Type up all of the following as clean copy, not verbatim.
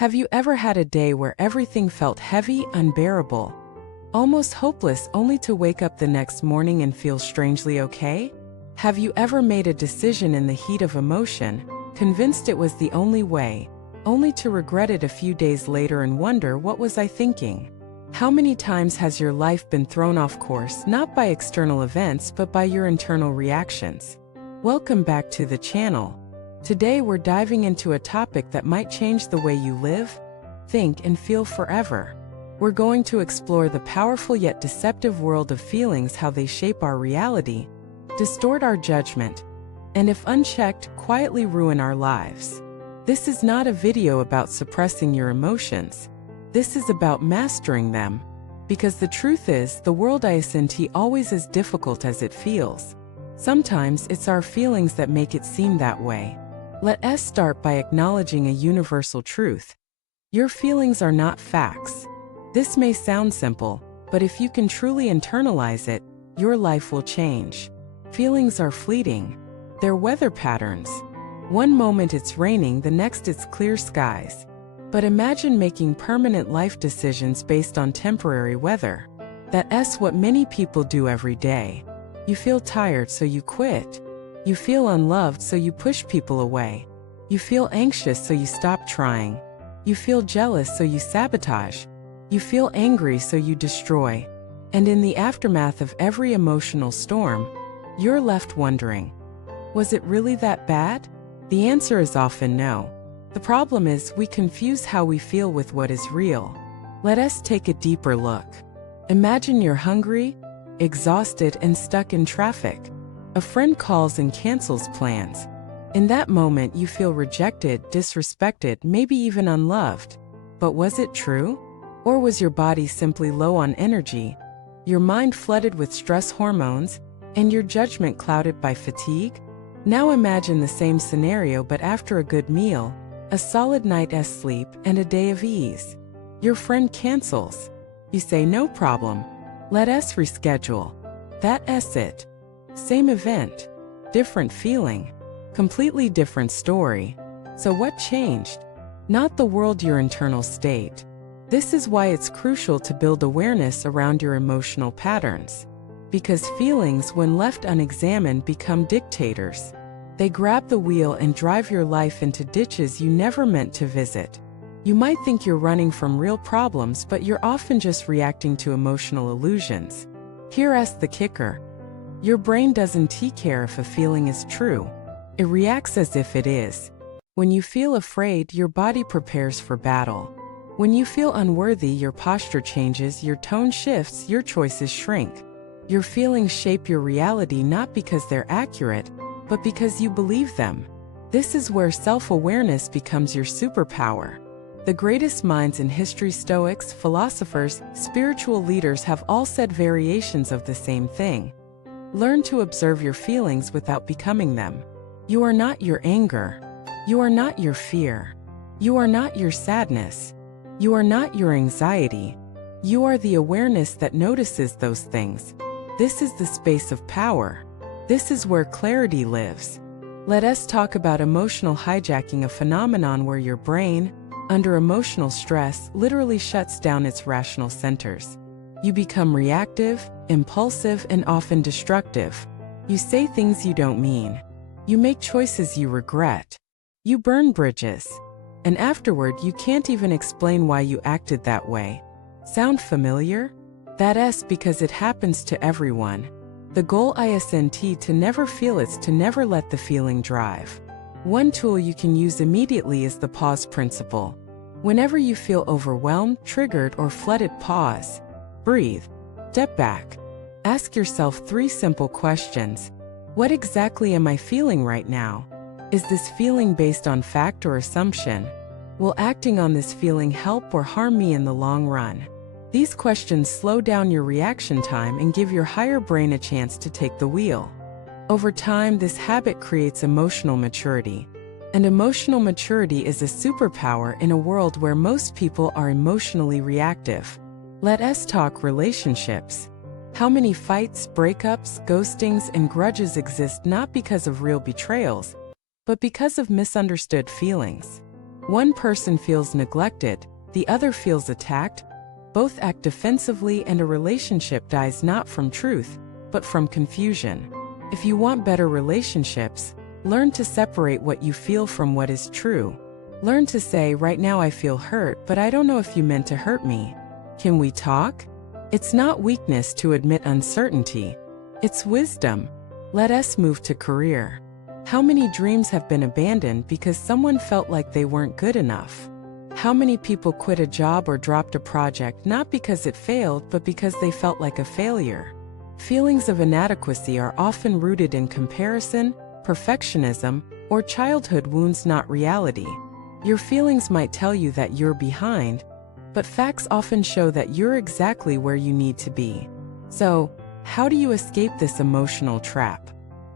Have you ever had a day where everything felt heavy, unbearable, almost hopeless, only to wake up the next morning and feel strangely okay? Have you ever made a decision in the heat of emotion, convinced it was the only way, only to regret it a few days later and wonder, what was I thinking? How many times has your life been thrown off course, not by external events but by your internal reactions? Welcome back to the channel. Today we're diving into a topic that might change the way you live, think, and feel forever. We're going to explore the powerful yet deceptive world of feelings, how they shape our reality, distort our judgment, and if unchecked, quietly ruin our lives. This is not a video about suppressing your emotions. This is about mastering them. Because the truth is, the world isn't always as difficult as it feels. Sometimes it's our feelings that make it seem that way. Let us start by acknowledging a universal truth. Your feelings are not facts. This may sound simple, but if you can truly internalize it, your life will change. Feelings are fleeting. They're weather patterns. One moment it's raining, the next it's clear skies. But imagine making permanent life decisions based on temporary weather. That's what many people do every day. You feel tired, so you quit. You feel unloved, so you push people away. You feel anxious, so you stop trying. You feel jealous, so you sabotage. You feel angry, so you destroy. And in the aftermath of every emotional storm, you're left wondering, was it really that bad? The answer is often no. The problem is, we confuse how we feel with what is real. Let us take a deeper look. Imagine you're hungry, exhausted, and stuck in traffic. A friend calls and cancels plans. In that moment, you feel rejected, disrespected, maybe even unloved. But was it true? Or was your body simply low on energy, your mind flooded with stress hormones, and your judgment clouded by fatigue? Now imagine the same scenario, but after a good meal, a solid night's sleep, and a day of ease. Your friend cancels. You say, no problem. Let us reschedule. That's it. Same event, different feeling, completely different story. So what changed? Not the world, your internal state. This is why it's crucial to build awareness around your emotional patterns. Because feelings, when left unexamined, become dictators. They grab the wheel and drive your life into ditches you never meant to visit. You might think you're running from real problems, but you're often just reacting to emotional illusions. Here's the kicker. Your brain doesn't care if a feeling is true. It reacts as if it is. When you feel afraid, your body prepares for battle. When you feel unworthy, your posture changes, your tone shifts, your choices shrink. Your feelings shape your reality not because they're accurate, but because you believe them. This is where self-awareness becomes your superpower. The greatest minds in history, Stoics, philosophers, spiritual leaders, have all said variations of the same thing. Learn to observe your feelings without becoming them. You are not your anger. You are not your fear. You are not your sadness. You are not your anxiety. You are the awareness that notices those things. This is the space of power. This is where clarity lives. Let us talk about emotional hijacking, a phenomenon where your brain, under emotional stress, literally shuts down its rational centers. You become reactive, impulsive, and often destructive. You say things you don't mean. You make choices you regret. You burn bridges. And afterward, you can't even explain why you acted that way. Sound familiar? That's because it happens to everyone. The goal isn't to never feel, it's to never let the feeling drive. One tool you can use immediately is the pause principle. Whenever you feel overwhelmed, triggered, or flooded, pause. Breathe. Step back. Ask yourself 3 simple questions. What exactly am I feeling right now? Is this feeling based on fact or assumption? Will acting on this feeling help or harm me in the long run? These questions slow down your reaction time and give your higher brain a chance to take the wheel. Over time, this habit creates emotional maturity. And emotional maturity is a superpower in a world where most people are emotionally reactive. Let us talk relationships. How many fights, breakups, ghostings, and grudges exist not because of real betrayals, but because of misunderstood feelings? One person feels neglected, the other feels attacked. Both act defensively, and a relationship dies not from truth, but from confusion. If you want better relationships, learn to separate what you feel from what is true. Learn to say, right now I feel hurt, but I don't know if you meant to hurt me. Can we talk? It's not weakness to admit uncertainty. It's wisdom. Let us move to career. How many dreams have been abandoned because someone felt like they weren't good enough? How many people quit a job or dropped a project not because it failed, but because they felt like a failure? Feelings of inadequacy are often rooted in comparison, perfectionism, or childhood wounds, not reality. Your feelings might tell you that you're behind, but facts often show that you're exactly where you need to be. So, how do you escape this emotional trap?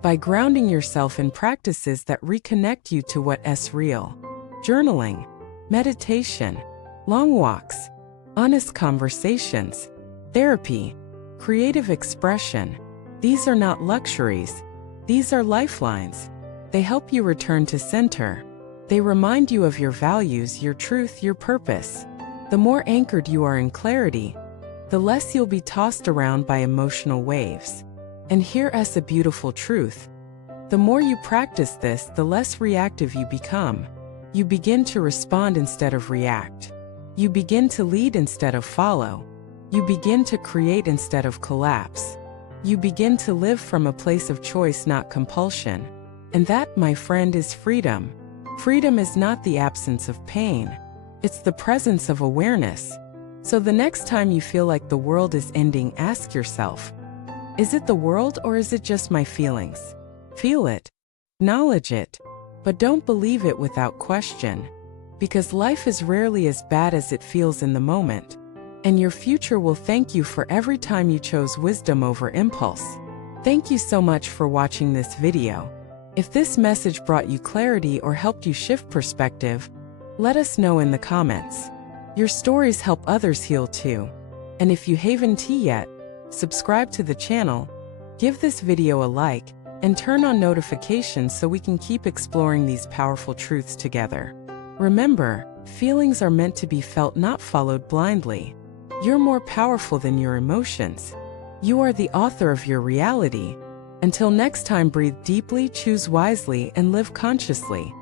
By grounding yourself in practices that reconnect you to what's real. Journaling, meditation, long walks, honest conversations, therapy, creative expression. These are not luxuries. These are lifelines. They help you return to center. They remind you of your values, your truth, your purpose. The more anchored you are in clarity, the less you'll be tossed around by emotional waves. And here's a beautiful truth. The more you practice this, the less reactive you become. You begin to respond instead of react. You begin to lead instead of follow. You begin to create instead of collapse. You begin to live from a place of choice, not compulsion. And that, my friend, is freedom. Freedom is not the absence of pain. It's the presence of awareness. So the next time you feel like the world is ending, ask yourself, is it the world or is it just my feelings? Feel it, acknowledge it, but don't believe it without question. Because life is rarely as bad as it feels in the moment. And your future will thank you for every time you chose wisdom over impulse. Thank you so much for watching this video. If this message brought you clarity or helped you shift perspective, let us know in the comments. Your stories help others heal too. And if you haven't yet, subscribe to the channel, give this video a like, and turn on notifications so we can keep exploring these powerful truths together. Remember, feelings are meant to be felt, not followed blindly. You're more powerful than your emotions. You are the author of your reality. Until next time, breathe deeply, choose wisely, and live consciously.